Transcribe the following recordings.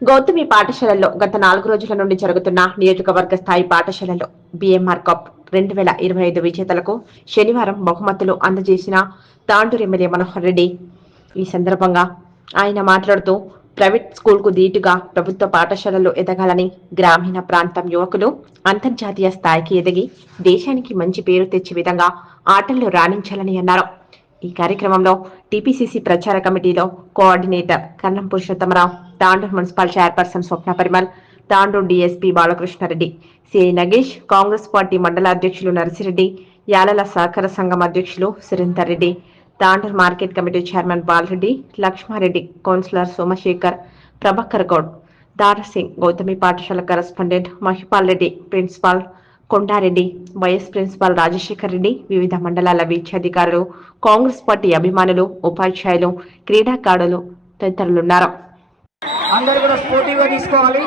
గౌతమి పాఠశాలలో గత నాలుగు రోజుల నుండి జరుగుతున్న నియోజకవర్గ స్థాయి పాఠశాలలో బిఎంఆర్ కప్ రెండు వేల ఇరవై ఐదు విజేతలకు శనివారం బహుమతులు అందజేసిన తాండూరు ఎమ్మెల్యే మనోహర్ రెడ్డి. ఈ సందర్భంగా ఆయన మాట్లాడుతూ ప్రైవేట్ స్కూల్కు ధీటుగా ప్రభుత్వ పాఠశాలలు ఎదగాలని గ్రామీణ ప్రాంతం యువకులు అంతర్జాతీయ స్థాయికి ఎదిగి దేశానికి మంచి పేరు తెచ్చే విధంగా ఆటల్లో రాణించాలని అన్నారు. ఈ కార్యక్రమంలో టీపీసీసీ ప్రచార కమిటీలో coordinator Kannam Purushothamrao Tandur municipal chairperson Swapna Parimal Tandur DSP Balakrishnareddy CI Nagesh Congress party మండల అధ్యక్షులు నర్సిరెడ్డి యాలల సహకార సంఘం అధ్యక్షులు Surender Reddy Tandur market committee chairman Balareddy Laxmareddy councillor Somashekar Prabhakar Goud Darasingh Gautami పాఠశాల correspondent Mahipal Reddy principal Kondareddy vice principal Rajashekar Reddy వివిధ మండలాల విద్యాధికారులు Congress party అభిమానులు ఉపాధ్యాయులు క్రీడాకారులు తదితరులున్నారు. అందరూ కూడా స్పోర్టివ్గా తీసుకోవాలి.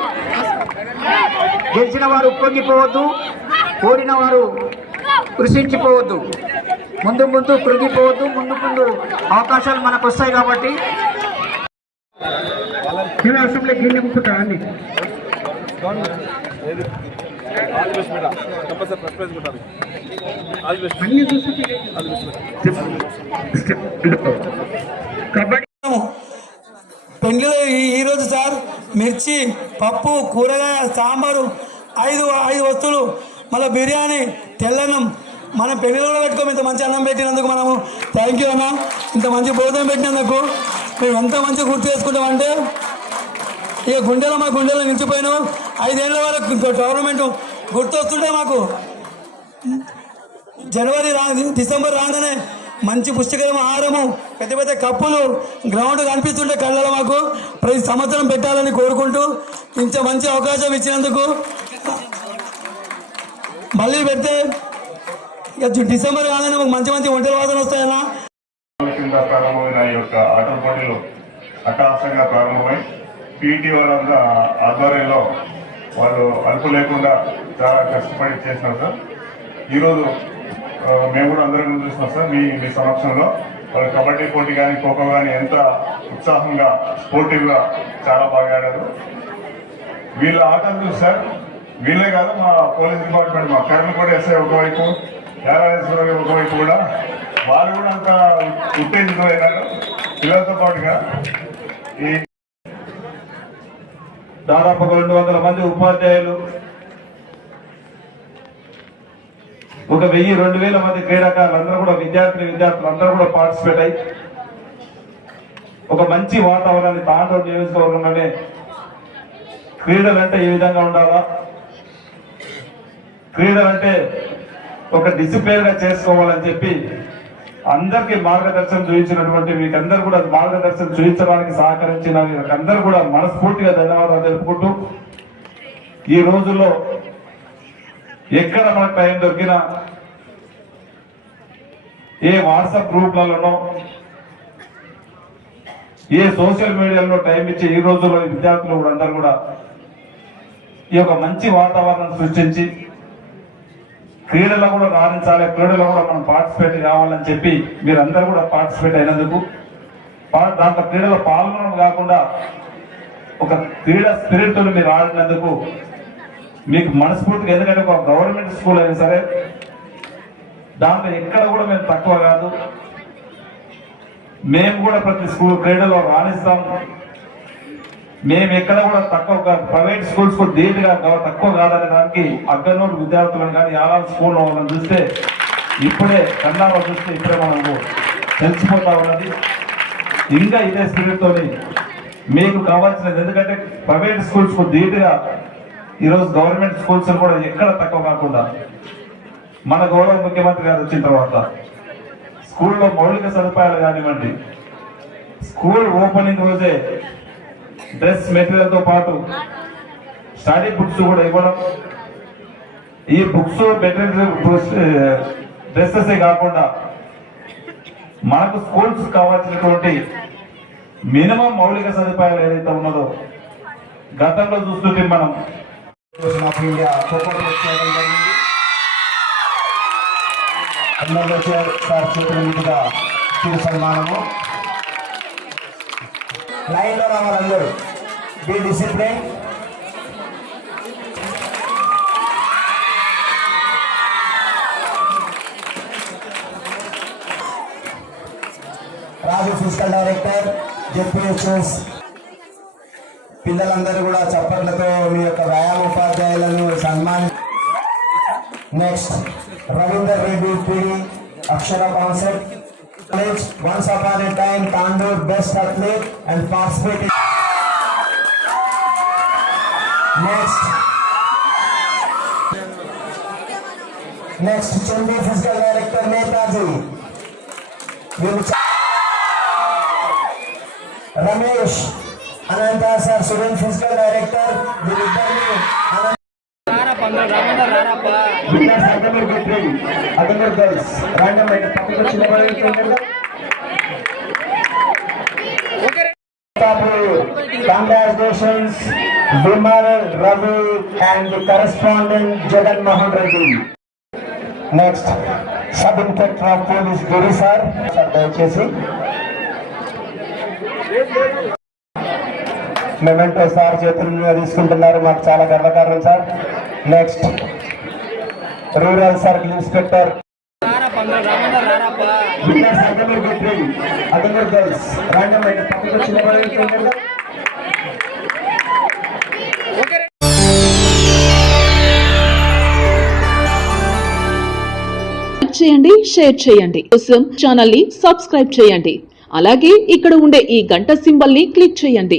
గెలిచిన వారు పొంగిపోవద్దు ఓడిన వారు కృషించిపోవద్దు. ముందు ముందు కృంగిపోవద్దు. ముందు ముందు అవకాశాలు మనకు వస్తాయి కాబట్టి. అసెంబ్లీ గిన్నె ముక్కుంటా అండి? All the best madam compulsory first prize కొట్టాలి ఆల్ బెస్ట్ ఆల్ బెస్ట్ ఈరోజు సార్ మిర్చి పప్పు కూరగాయ సాంబారు ఐదు ఐదు వస్తువులు మళ్ళీ బిర్యానీ తెల్లన్నం. మనం పెళ్ళిలో కూడా పెట్టుకోము ఇంత మంచి అన్నం పెట్టినందుకు మనము థ్యాంక్ యూ అన్న. ఇంత మంచి భోజనం పెట్టినందుకు మేము ఎంత మంచిగా గుర్తు చేసుకుంటామంటే ఇక గుండెలో మా గుండెలో నిలిచిపోయినాం. ఐదేళ్ళ వరకు గవర్నమెంట్ గుర్తు మాకు. జనవరి రా డిసెంబర్ రాగానే మంచి పుష్టికరమైన ఆహారము పెద్ద పెద్ద కప్పులు గ్రౌండ్ కనిపిస్తుంటే కళ్ళలో మాకు. ప్రతి సంవత్సరం పెట్టాలని కోరుకుంటూ ఇంత మంచి అవకాశం ఇచ్చినందుకు మళ్ళీ పెడితే డిసెంబర్ కాగానే మాకు మంచి మంచి వంటల వాదన వస్తాయన్నా. ప్రారంభమైన ఈ యొక్క ఆటల పోటీలు అట్టహాసంగా ప్రారంభమై పీటీ వాళ్ళ ఆధ్వర్యంలో వాళ్ళు అలుపు లేకుండా చాలా కష్టపడి చేసినాం సార్. ఈరోజు మేము కూడా అందరం ముందు చూస్తున్నాం సార్ మీ మీ సమక్షంలో. వాళ్ళు కబడ్డీ పోటీ కానీ ఖోఖో కానీ ఎంత ఉత్సాహంగా స్పోర్టివ్గా చాలా బాగా ఆడారు. వీళ్ళ ఆటలు చూసి సార్ వీళ్ళే కాదు మా పోలీస్ డిపార్ట్మెంట్ మా కర్నూలు కూడా ఎస్ఐ ఒకవైపు యారాజేశ్వర ఒకవైపు కూడా. వాళ్ళు కూడా అంత ఉత్తేజితమైనారు పిల్లలతో పాటుగా ఈ దాదాపు రెండు వందల మంది ఉపాధ్యాయులు ఒక వెయ్యి రెండు వేల మంది క్రీడాకారులు అందరూ కూడా విద్యార్థులు విద్యార్థులు అందరూ కూడా పార్టిసిపేట్ అయ్యి ఒక మంచి వాతావరణాన్ని తాండూరు నియోజకవర్గంలోనే క్రీడలు అంటే ఏ విధంగా ఉండాలా? క్రీడలు అంటే ఒక డిసిప్లిన్గా చేసుకోవాలని చెప్పి అందరికీ మార్గదర్శనం చూపించినటువంటి మీకు అందరు కూడా మార్గదర్శనం చూపించడానికి సహకరించిన అందరూ కూడా మనస్ఫూర్తిగా ధన్యవాదాలు తెలుపుకుంటూ ఈ రోజుల్లో ఎక్కడ మనకు టైం దొరికినా ఏ వాట్సాప్ గ్రూప్లలోనో ఏ సోషల్ మీడియాలో టైం ఇచ్చి ఈ రోజుల్లో విద్యార్థులు కూడా అందరూ కూడా ఈ యొక్క మంచి వాతావరణం సృష్టించి క్రీడలో కూడా రాణించాలి క్రీడలో కూడా మనం పార్టిసిపేట్ కావాలని చెప్పి మీరందరూ కూడా పార్టిసిపేట్ అయినందుకు దాంట్లో క్రీడలో పాల్గొనడం కాకుండా ఒక క్రీడా స్పిరిట్ మీరు ఆడినందుకు మీకు మనస్ఫూర్తిగా ఎందుకంటే ఒక గవర్నమెంట్ స్కూల్ అయినా సరే దాంట్లో ఎక్కడ కూడా మేము తక్కువ కాదు. మేము కూడా ప్రతి స్కూల్ క్రీడలో రాణిస్తాం. మేము ఎక్కడ కూడా తక్కువ కాదు ప్రైవేట్ స్కూల్స్ కూడా ధీటుగా తక్కువ కాదనే దానికి అగ్గనూరు విద్యార్థులను కానీ యాలాల స్కూల్ వాళ్ళని చూస్తే ఇప్పుడే కన్నాలో చూస్తే ఇప్పుడే మనము తెలిసిపోతా ఉన్నది. ఇంకా ఇదే స్పిరిట్తో మీకు కావాల్సినది ఎందుకంటే ప్రైవేట్ స్కూల్స్కు ధీటుగా ఈరోజు గవర్నమెంట్ స్కూల్స్ కూడా ఎక్కడ తక్కువ కాకుండా మన గౌరవ ముఖ్యమంత్రి గారు వచ్చిన తర్వాత స్కూల్లో మౌలిక సదుపాయాలు కానివ్వండి స్కూల్ ఓపెనింగ్ రోజే డ్రెస్ మెటీరియల్తో పాటు స్టడీ బుక్స్ కూడా ఇవ్వడం. ఈ బుక్స్ మెటీరియల్ డ్రెస్సెస్ కాకుండా మనకు స్కూల్స్ కావాల్సినటువంటి మినిమం మౌలిక సదుపాయాలు ఏదైతే ఉన్నదో గతంలో చూస్తుంటే మనం ఆఫ్ ఇండియా ఖోఖో చేయడం జరిగింది. ఎమ్మెల్యే సార్ చేతుల మీదుగా చిరు సన్మానము. లైన్లో రావాలి అందరూ Be Raju physical director ZPHS పిల్లలందరూ కూడా చప్పట్లతో మీ యొక్క వ్యాయామ ఉపాధ్యాయులను సన్మాని next Ravinder Reddy PD Akshara concept. College once upon a time Tandur best athlete and participate next next Chandi physical director Netaji వీళ్ళు చ- Ramesh Anantha sir student physical director వీళ్ళిద్దరిని అనంత గర్ల్స్ అయితే పక్కకు వచ్చిన congratulations Vimal Ravi and correspondent Jagan Reddy next sub inspector of police గురి sir sir దయచేసి memento sir చేతుల మీద తీసుకుంటున్నారు. మాకు చాలా గర్వకారణం sir next rural circle inspector చేయండి షేర్ చేయండి. కోసం ఛానల్ని సబ్స్క్రైబ్ చేయండి. అలాగే ఇక్కడ ఉండే ఈ గంట సింబల్ని క్లిక్ చేయండి.